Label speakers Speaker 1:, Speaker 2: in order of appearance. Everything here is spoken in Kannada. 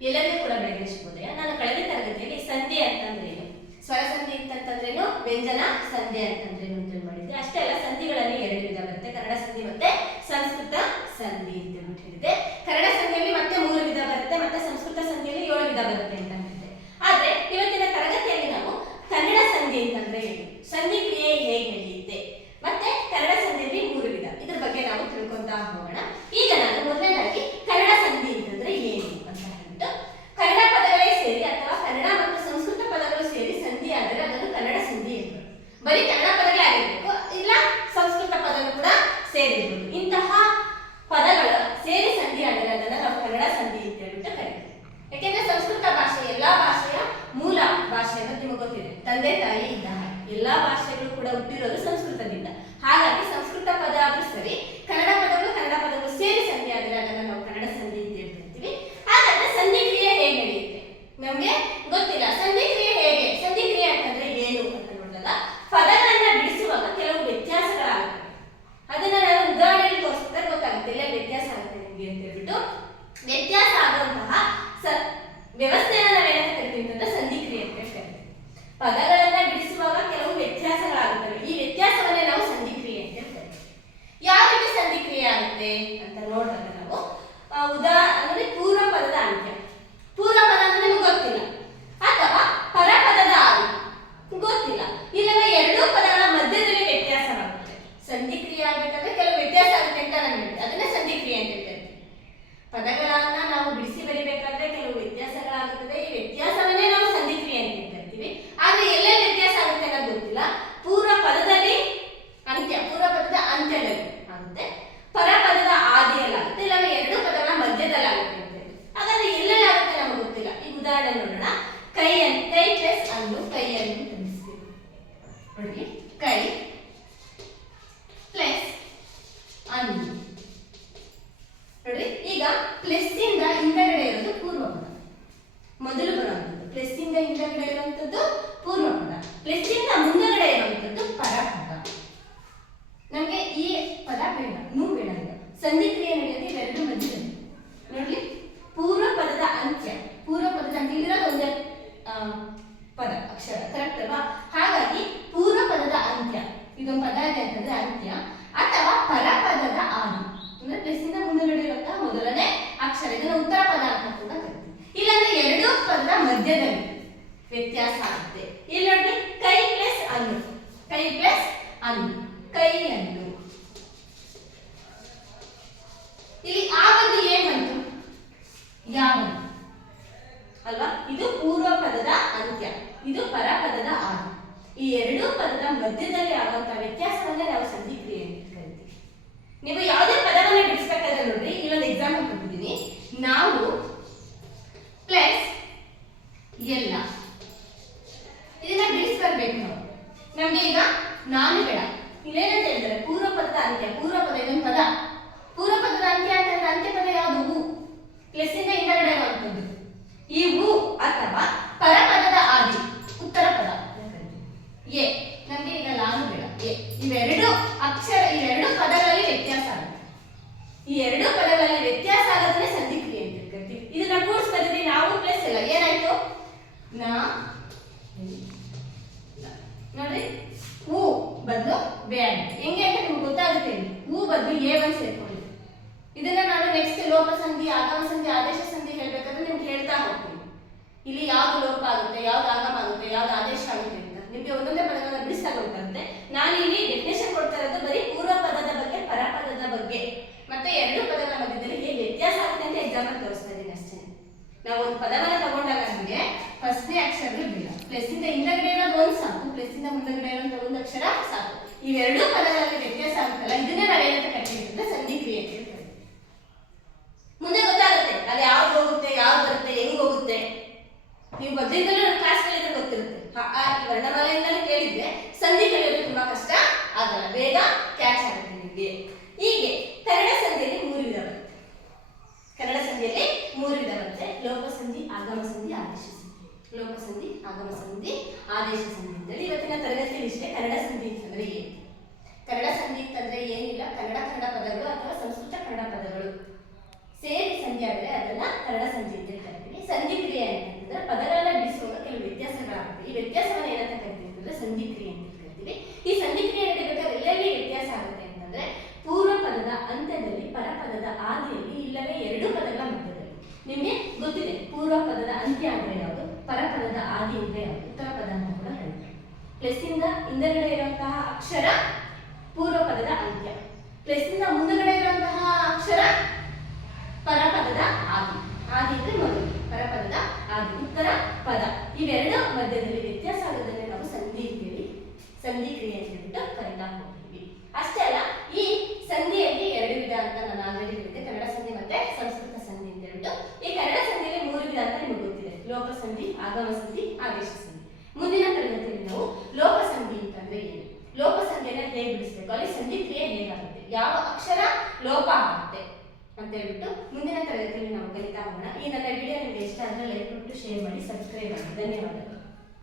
Speaker 1: ಎಲ್ಲರಿಗೂ ಕೂಡ ಬೆಳಗ್ಗೆ ಶುಭೋದಯ ನಾನು ಕಳೆದ ತರಗತಿಯಲ್ಲಿ ಸಂಧಿ ಅಂತಂದ್ರೇನು? ಸ್ವರ ಸಂಧಿ ಅಂತಂದ್ರೇನು? ವ್ಯಂಜನ ಸಂಧಿ ಅಂತಂದ್ರೇನು ಅಂತ ಹೇಳಿ ಮಾಡಿದ್ದೆ. ಅಷ್ಟೇ ಅಲ್ಲ, ಸಂಧಿಗಳಲ್ಲಿ ಎರಡು ವಿಧ ಬರುತ್ತೆ. ಕನ್ನಡ ಸಂಧಿ ಮತ್ತೆ ಸಂಸ್ಕೃತ ಸಂಧಿ ಅಂತ ಹೇಳಿದ್ದೆ. ಹೇಳಿದೆ ಕನ್ನಡ ಸಂಧಿಯಲ್ಲಿ ಮತ್ತೆ ಮೂರು ವಿಧ ಬರುತ್ತೆ, ಮತ್ತೆ ಸಂಸ್ಕೃತ ಸಂಧಿಯಲ್ಲಿ ಏಳು ವಿಧ ಬರುತ್ತೆ ಅಂತ ಹೇಳಿದೆ ಆದ್ರೆ ಇವತ್ತಿನ ತರಗತಿಯಲ್ಲಿ ನಾವು ಕನ್ನಡ ಸಂಧಿ ಅಂತಂದ್ರೆ ಏನು ಸಂಧಿ ಕ್ರಿಯೆ ಹೇಗೆ ನಡೆಯುತ್ತೆ ಮತ್ತೆ ಕನ್ನಡ ಸಂಧಿಯಲ್ಲಿ ಮೂರು ವಿಧ ಇದ್ರ ಬಗ್ಗೆ ನಾವು ತಿಳ್ಕೊಂತ ಹೋಗೋಣ ಈಗ ನಾನು ಮೊದಲನೇದಾಗಿ ಕನ್ನಡ ಸಂಧಿ ಅಂತಂದ್ರೆ ಏನು ಅಂತ ಹೇಳ್ಬಿಟ್ಟು ಕನ್ನಡ ಪದಗಳೇ ಸೇರಿ ಅಥವಾ ಕನ್ನಡ ಮತ್ತು ಸಂಸ್ಕೃತ ಪದಗಳು ಸೇರಿ ಸಂಧಿ ಆದರೆ ಅದನ್ನು ಕನ್ನಡ ಸಂಧಿ ಎನ್ನುವರು ಬರೀ ಕನ್ನಡ ಪದಗಳೇ ಆಗಿರ್ಬೇಕು ಇಲ್ಲ ಸಂಸ್ಕೃತ ಪದಗಳು ಕೂಡ ಸೇರಿರ್ಬೋದು ಇಂತಹ ಪದಗಳ ಸೇರಿ ಸಂಧಿ ಆದರೆ ಅದನ್ನ ನಾವು ಕನ್ನಡ ಸಂಧಿ ಅಂತ ಹೇಳ್ಬಿಟ್ಟು ಕರೀತೀವಿ ಯಾಕೆಂದ್ರೆ ಸಂಸ್ಕೃತ ಭಾಷೆ ಎಲ್ಲಾ ಭಾಷೆಯ ಮೂಲ ಭಾಷೆ ಅನ್ನೋದು ನಿಮಗೆ ಗೊತ್ತಿದೆ ತಂದೆ ತಾಯಿ ಇದ್ದ ಹಾಗೆ ಎಲ್ಲಾ ಭಾಷೆಗಳು ಕೂಡ ಹುಟ್ಟಿರೋದು ಸಂಸ್ಕೃತದಿಂದ ಹಾಗಾಗಿ ಸಂಸ್ಕೃತ ಪದ ಆದ್ರೂ ಸರಿ ಕನ್ನಡ ಪದಗಳು ಕನ್ನಡ ಪದಗಳು ಸೇರಿ ಸಂಧಿ ಆದರೆ ಅದನ್ನ ನಾವು ಕನ್ನಡ ಸಂಧಿ ಅಂತ ಹೇಳ್ತಿರ್ತೀವಿ ಹಾಗಾದ್ರೆ ಸಂಧಿ ಕ್ರಿಯೆ ಹೇಗೆ ನಡೆಯುತ್ತೆ ನಮ್ಗೆ ಗೊತ್ತಿಲ್ಲ ಸಂಧಿ ಕ್ರಿಯೆ ಹೇಗೆ ಸಂಧಿ ಕ್ರಿಯೆ ಅಂತಂದ್ರೆ ಏನು ಅಂತ ನೋಡಿದಾಗ ಪದಗಳನ್ನ ಬಿಡಿಸುವಾಗ ಕೆಲವು ವ್ಯತ್ಯಾಸಗಳಾಗುತ್ತವೆ ಅದನ್ನ ನಾನು ಉದಾಹರಣೆಯಲ್ಲಿ ತೋರಿಸಿದ್ರೆ ಗೊತ್ತಾಗುತ್ತೆ ಎಲ್ಲ ವ್ಯತ್ಯಾಸ ಆಗುತ್ತೆ ನಿಮಗೆ ಅಂತ ಹೇಳ್ಬಿಟ್ಟು ವ್ಯತ್ಯಾಸ ಆಗುವಂತಹ ಸ ವ್ಯವಸ್ಥೆಯನ್ನ ನಾವೇನಂತ ಕರಿತೀವಿ ಅಂತಂದ್ರೆ ಸಂಧಿ ಕ್ರಿಯೆ ಅಂತ ಕರಿತೀವಿ ಪದಗಳನ್ನ ಬಿಡಿಸುವಾಗ ಕೆಲವು ವ್ಯತ್ಯಾಸಗಳಾಗುತ್ತವೆ ಈ ವ್ಯತ್ಯಾಸವನ್ನೇ ನಾವು ಸಂಧಿ ಕ್ರಿಯೆ ಅಂತ ಹೇಳ್ತೇವೆ ಯಾವ ರೀತಿ ಸಂಧಿ ಕ್ರಿಯೆ ಆಗುತ್ತೆ ಅಂತ ನೋಡಿದಾಗ ನಾವು ಆ, ಉದಾ ಅಂದ್ರೆ ಪೂರ್ವ ಪದದ ಅಂತ್ಯ ಪೂರ್ವ ಪದ ಅಂದ್ರೆ ನಿಮ್ಗೆ ಗೊತ್ತಿಲ್ಲ ಅಥವಾ ಪರಪದದ ಆದಿ ಗೊತ್ತಿಲ್ಲ ಇಲ್ಲವೇ ಎರಡೂ ಪದಗಳ ಮಧ್ಯದಲ್ಲಿ ವ್ಯತ್ಯಾಸವಾಗುತ್ತೆ ಸಂಧಿ ಕ್ರಿಯೆ ಆಗ್ಬೇಕಾದ್ರೆ ಕೆಲವು ವ್ಯತ್ಯಾಸ ಆಗುತ್ತೆ ಅಂತ ನಾನು ಹೇಳಿದೆ ಅದನ್ನೇ ಸಂಧಿ ಕ್ರಿಯೆ ಅಂತ ಹೇಳ್ತೇವೆ ಪದಗಳನ್ನ ನಾವು ಬಿಡಿಸಿ ಬರಿಬೇಕಾದ್ರೆ ಕೆಲವು ವ್ಯತ್ಯಾಸಗಳಾಗುತ್ತದೆ ಈ ವ್ಯತ್ಯಾಸವನ್ನೇ ನಾವು ಸಂಧಿ ಕ್ರಿಯೆ ಅಂತ ಕರಿತೀವಿ ಆದ್ರೆ ಎಲ್ಲೆಲ್ಲಿ ವ್ಯತ್ಯಾಸ ಆಗುತ್ತೆ ಅನ್ನೋದು ಗೊತ್ತಿಲ್ಲ ಪೂರ್ವ ಪದದಲ್ಲಿ ಅಂತ್ಯ ಪೂರ್ವ ಪದದ ಅಂತ್ಯದಲ್ಲಿ ಆಗುತ್ತೆ. ಪರಪದದ ಆದಿಯಲ್ಲಾಗುತ್ತೆ ಇಲ್ಲವೇ ಎರಡು ಪದಗಳ ಮಧ್ಯದಲ್ಲಾಗುತ್ತೆ ಅಂತ ಹೇಳಿ ಹಾಗಾದ್ರೆ ಎಲ್ಲೆಲ್ಲಿ ಆಗುತ್ತೆ ನಮಗೆ ಗೊತ್ತಿಲ್ಲ. ಈಗ ಉದಾಹರಣೆ ನೋಡೋಣ. ಕೈ ಅನ್- ಕೈ ಪ್ಲಸ್ ಅನ್ನು ಕೈಯನ್ನು ತುಂಬಿಸ್ತೀವಿ. ನೋಡಿ, ಕೈ ಪ್ಲಸ್ ಅನ್ನು. ನೋಡಿ, ಈಗ ಪ್ಲಸ್ ಇಂದ ಹಿಂದಗಡೆ ಇರೋದು ಪೂರ್ವ ಪದ. ಮೊದಲು ಬರುವಂಥದ್ದು. ಪ್ಲಸ್ ಇಂದ ಹಿಂದಗಡೆ ಇರುವಂತದ್ದು ಪೂರ್ವ ಪದ. ಪ್ಲಸ್ ಇಂದ ಮುಂದಗಡೆ ಇರುವಂಥದ್ದು ಪರಪದ ನಮಗೆ ಈ ಪದ ಬೇಡ ನೂ ಬೇಡ ಈಗ ಸಂಧಿ ಕ್ರಿಯೆ ನಡೆಯೋದು ಇವೆರಡು ಮಧ್ಯದಲ್ಲಿ ನೋಡ್ಲಿ ಪೂರ್ವ ಪದದ ಅಂತ್ಯ ಪೂರ್ವ ಪದದ ಅಂತ್ಯ ಇಲ್ಲಿರೋದು ಒಂದೇ ಆ, ಪದ ಅಕ್ಷರ ಕರೆಕ್ಟ್ ಅಲ್ವಾ ಹಾಗಾಗಿ ಪೂರ್ವ ಪದದ ಅಂತ್ಯ ಇದೊಂದು ಪದ ಇದೆ ಅಂತಂದ್ರೆ ಅಂತ್ಯ ಅಥವಾ ಪರಪದದ ಆದಿ ಅಂದ್ರೆ ಪ್ಲಸ್ ಇಂದ ಮುಂದಗಡೆ ಇರುವಂತಹ ಮೊದಲನೇ ಅಕ್ಷರ ಇದನ್ನ ಉತ್ತರ ಪದ ಅಂತ ಕೂಡ ಕರಿತೀವಿ ಇಲ್ಲಾಂದ್ರೆ ಎರಡೂ ಪದದ ಮಧ್ಯದಲ್ಲಿ ವ್ಯತ್ಯಾಸ ಆಗುತ್ತೆ. ಇಲ್ಲಿ ನೋಡಿ ಕೈ ಪ್ಲಸ್ ಅನ್ನು. ಕೈ ಪ್ಲಸ್ ಅನ್ನು. ಕೈಯನ್ನು. ಇಲ್ಲಿ ಆ ಒಂದು ಏನ್ ಬಂತು? ಯಾವ ಅಲ್ವಾ? ಇದು ಪೂರ್ವ ಪದದ ಅಂತ್ಯ. ಇದು ಪರಪದದ ಆದಿ ಈ ಎರಡೂ ಪದದ ಮಧ್ಯದಲ್ಲಿ ಆಗುವಂತಹ ವ್ಯತ್ಯಾಸವನ್ನ ನಾವು ಸಂಧಿಕ್ರಿಯೆ ಅಂತ ನೀವು ಯಾವುದೇ ಪದವನ್ನ ಬಿಡಿಸ್ಬೇಕಾದ್ರೆ ನೋಡ್ರಿ ಇಲ್ಲೊಂದು ಎಕ್ಸಾಂಪಲ್ ಕೊಟ್ಟಿದ್ದೀನಿ ನಾವು ಪ್ಲಸ್ ಎಲ್ಲ ಇದನ್ನ ಬಿಡಿಸ್ಬರ್ಬೇಕು ನಾವು ನಮ್ಗೆ ಈಗ ನಾನು ಬೇಡ. ಇಲ್ಲೇನಂತ ಹೇಳ್ತಾರೆ ಪೂರ್ವ ಪದದ ಅಂತ್ಯ. ಪೂರ್ವ ಪದ ಇದೊಂದು ಪದ. ಪೂರ್ವ ಪದದ ಅಂತ್ಯ ಅಂತಂದ್ರೆ ಅಂತ್ಯ ಪದ ಯಾವುದು? ಹೂ. ಪ್ಲಸ್ ಇಂದ ಹಿಂದಗಡೆ ಈ ಹೂ ಅಥವಾ ಪರಪದದ ಆದಿ. ಉತ್ತರ ಪದ. ಎ. ನಮ್ಗೆ ಈಗ ನಾನು ಬೇಡ. ಎ. ಇವೆರಡು ಅಕ್ಷರ, ಇವೆರಡು ಪದಗಳಲ್ಲಿ ವ್ಯತ್ಯಾಸ ಆಗುತ್ತೆ. ಈ ಎರಡು ಪದಗಳಲ್ಲಿ ವ್ಯತ್ಯಾಸ ಆಗೋದನ್ನೇ ಸಂಧಿಕ್ರಿಯೆ ಅಂತ ಕರಿತೀವಿ. ಇದನ್ನ ಕೂಡಿಸ್ತಿದ್ದೀವಿ ನಾವು ಪ್ಲಸ್ ಇಲ್ಲ ಏನಾಯ್ತು? ನಾ. ನೋಡ್ರಿ ಹೂ ಬದಲು ಬೇ ಆಯ್ತು ಹೆಂಗೆ ಅಂತ ನಿಮ್ಗೆ ಗೊತ್ತಾಗುತ್ತೆ. ಹೂ ಬದಲು ಎ ಒನ್ ಸೇರ್ಕೊಳ್ಳಿ. ಇದನ್ನ ನಾನು ನೆಕ್ಸ್ಟ್ ಲೋಪ ಸಂಧಿ, ಆಗಮ ಸಂಧಿ, ಆದೇಶ ಸಂಧಿ ಹೇಳ್ಬೇಕಾದ್ರೆ ನಿಮ್ಗೆ ಹೇಳ್ತಾ ಹೋಗ್ತೀನಿ. ಇಲ್ಲಿ ಯಾವ್ದು ಲೋಪ ಆಗುತ್ತೆ, ಯಾವ್ದು ಆಗಮ ಆಗುತ್ತೆ, ಯಾವ್ದು ಆದೇಶ ಆಗುತ್ತೆ ಅಂತ. ನಿಮ್ಗೆ ಒಂದೊಂದೇ ಪದಗಳನ್ನ ಬಿಡಿಸ್ತಾ ಗೊತ್ತಾಗುತ್ತೆ ನಾನು ಇಲ್ಲಿ ಡೆಫಿನೇಷನ್ ಕೊಡ್ತಾ ಇರೋದು ಬರೀ ಪೂರ್ವ ಪದದ ಬಗ್ಗೆ ಪರಪದದ ಬಗ್ಗೆ ಮತ್ತೆ ಎರಡು ಪದಗಳ ಮಧ್ಯದಲ್ಲಿ ಹೇಗೆ ವ್ಯತ್ಯಾಸ ಆಗುತ್ತೆ ಅಂತ ಎಕ್ಸಾಂಪಲ್ ತೋರಿಸ್ತಾ ಇದ್ದೀನಿ ಅಷ್ಟೇ ನಾವು ಒಂದು ಪದವನ್ನ ತಗೊಂಡಾಗ ನಮಗೆ ಫಸ್ಟ್ನೇ ಅಕ್ಷರಗಳು ಬೇಡ ಪ್ಲಸ್ ಇಂದ ಹಿಂದಗಡೆ ಇರೋದು ಒಂದು ಇರೋದು ಒಂದು ಅಕ್ಷರ ಸಾಕು. ಇವೆರಡೂ ಪದಗಳಲ್ಲಿ ವ್ಯತ್ಯಾಸ ಆಗುತ್ತಲ್ಲ, ಇದನ್ನೇ ನಾವೇನಂತ ಕರಿತೀವಿ ಸಂಧಿ ಕ್ರಿಯೆ ಅಂತ ಮುಂದೆ ಗೊತ್ತಾಗುತ್ತೆ, ಅದು ಯಾವ್ದು ಹೋಗುತ್ತೆ, ಯಾವ್ದು ಬರುತ್ತೆ, ಹೆಂಗ್ ಹೋಗುತ್ತೆ. ನೀವು ಮೊದಲಿಂದಲೂ ನನ್ನ ಕ್ಲಾಸ್ ಕಲಿಯೋದು ಗೊತ್ತಿರುತ್ತೆ. ವರ್ಣಮಾಲೆಯಿಂದಲೂ ಕೇಳಿದ್ರೆ ಸಂಧಿ ಕಲಿಯೋದು ತುಂಬಾ ಕಷ್ಟ ಆಗಲ್ಲ, ಬೇಗ ಕ್ಯಾಚ್ ಆಗುತ್ತೆ ನಿಮಗೆ. ಹೀಗೆ, ಕನ್ನಡ ಸಂಧಿಯಲ್ಲಿ ಮೂರು ವಿಧ ಬರುತ್ತೆ ಕನ್ನಡ ಸಂಧಿಯಲ್ಲಿ ಮೂರು ವಿಧ ಬರುತ್ತೆ ಲೋಕ ಸಂಧಿ ಆಗಮ ಸಂಧಿ ಆದೇಶ ಲೋಕಸಂಧಿ ಆಗಮ ಸಂಧಿ ಆದೇಶ ಸಂಧಿ ಇವತ್ತಿನ ತರಗತಿ ಇಷ್ಟೇ ಕನ್ನಡ ಸಂಧಿ ಅಂತಂದ್ರೆ ಏನು? ಕನ್ನಡ ಸಂಧಿ ಅಂತಂದ್ರೆ ಏನಿಲ್ಲ, ಕನ್ನಡ ಕನ್ನಡ ಪದಗಳು ಅಥವಾ ಸಂಸ್ಕೃತ ಕನ್ನಡ ಪದಗಳು. ಸೇರಿ ಸಂಧಿ ಆದರೆ ಅದನ್ನ ಕನ್ನಡ ಸಂಧಿ ಅಂತ ಕರಿತೀವಿ ಸಂಧಿ ಕ್ರಿಯೆ ಅಂತಂದ್ರೆ ಪದಗಳನ್ನ ಬಿಡಿಸುವಾಗ ಕೆಲವು ವ್ಯತ್ಯಾಸಗಳಾಗುತ್ತೆ. ಈ ವ್ಯತ್ಯಾಸವನ್ನ ಏನಂತ ಕರಿತೀವಿ ಅಂತಂದ್ರೆ ಸಂಧಿ ಕ್ರಿಯೆ ಅಂತ ಕರಿತೀವಿ. ಈ ಸಂಧಿ ಕ್ರಿಯೆ ನಡೆಯಬೇಕಾದ್ರೆ ಎಲ್ಲೆಲ್ಲಿ ವ್ಯತ್ಯಾಸ ಆಗುತ್ತೆ ಅಂತಂದ್ರೆ ಪೂರ್ವ ಪದದ ಅಂತ್ಯದಲ್ಲಿ ಪರಪದದ ಆದಿಯಲ್ಲಿ ಇಲ್ಲವೇ ಎರಡು ಪದಗಳ ಮಧ್ಯದಲ್ಲಿ. ನಿಮಗೆ ಗೊತ್ತಿದೆ, ಪೂರ್ವ ಪದದ ಅಂತ್ಯ ಅಂದ್ರೆ ಪರಪದದ ಆದಿ ಇದೆ ಉತ್ತರ ಪದ ಅಂತ ಕೂಡ ಹೇಳ್ತಾರೆ. ಪ್ಲಸ್ ಇಂದ ಇರುವಂತಹ ಅಕ್ಷರ ಪೂರ್ವ ಪದದ ಅಂತ್ಯ. ಪ್ಲಸ್ ಇಂದ ಮುಂದಗಡೆ ಇರುವಂತಹ ಅಕ್ಷರ ಪರಪದದ ಆದಿ. ಆದಿ ಅಂದ್ರೆ ಮೊದಲು, ಪರಪದದ ಆದಿ. ಉತ್ತರ ಪದ. ಇವೆರಡು ಮಧ್ಯದಲ್ಲಿ ವ್ಯತ್ಯಾಸ ಆಗೋದನ್ನೇ ನಾವು ಸಂಧಿ ಅಂತೀವಿ ಸಂಧಿ ಕ್ರಿಯೆ ಅಂತ ಹೇಳ್ಬಿಟ್ಟು ಕರೀತಾ ಹೋಗ್ತೀವಿ ಅಷ್ಟೇ ಅಲ್ಲ ಈ ಸಂಧಿಯಲ್ಲಿ ಎರಡು ವಿಧ ಅಂತ ನಾನು ಆಲ್ರೆಡಿ ಹೇಳಿದ್ದೆ ಕನ್ನಡ ಸಂಧಿ ಮತ್ತೆ ಸಂಸ್ಕೃತ ಸಂಧಿ ಅಂತ ಹೇಳ್ಬಿಟ್ಟು ಈ ಕನ್ನಡ ಸಂಧಿಯಲ್ಲಿ ಮೂರು ವಿಧ ಅಂತ ನಿಮಗೆ ಗೊತ್ತಿದೆ ಲೋಕ ಸಂಧಿ ಆಗಮ ಸಂಧಿ ಆದೇಶ ಸಂಧಿ ಮುಂದಿನ ತರಗತಿಯಲ್ಲಿ ನಾವು ಲೋಕ ಸಂಧಿ ಅಂತಂದ್ರೆ ಏನು ಲೋಕ ಹೇಗೆ ಬಿಡಿಸ್ಬೇಕು. ಅಲ್ಲಿ ಸಂಧಿ ಕ್ರಿಯೆ ಏನಾಗುತ್ತೆ? ಯಾವ ಅಕ್ಷರ ಲೋಪ ಆಗುತ್ತೆ? ಅಂತ ಹೇಳ್ಬಿಟ್ಟು ಮುಂದಿನ ತರಗತಿಯಲ್ಲಿ ನಾವು ಕಲಿತಾ ಹೋಗೋಣ. ಈ ನನ್ನ ವಿಡಿಯೋ ನಿಮಗೆ ಇಷ್ಟ ಅಂದ್ರೆ ಲೈಕ್ ಕೊಟ್ಟು ಶೇರ್ ಮಾಡಿ ಸಬ್ಸ್ಕ್ರೈಬ್ ಮಾಡಿ. ಧನ್ಯವಾದಗಳು.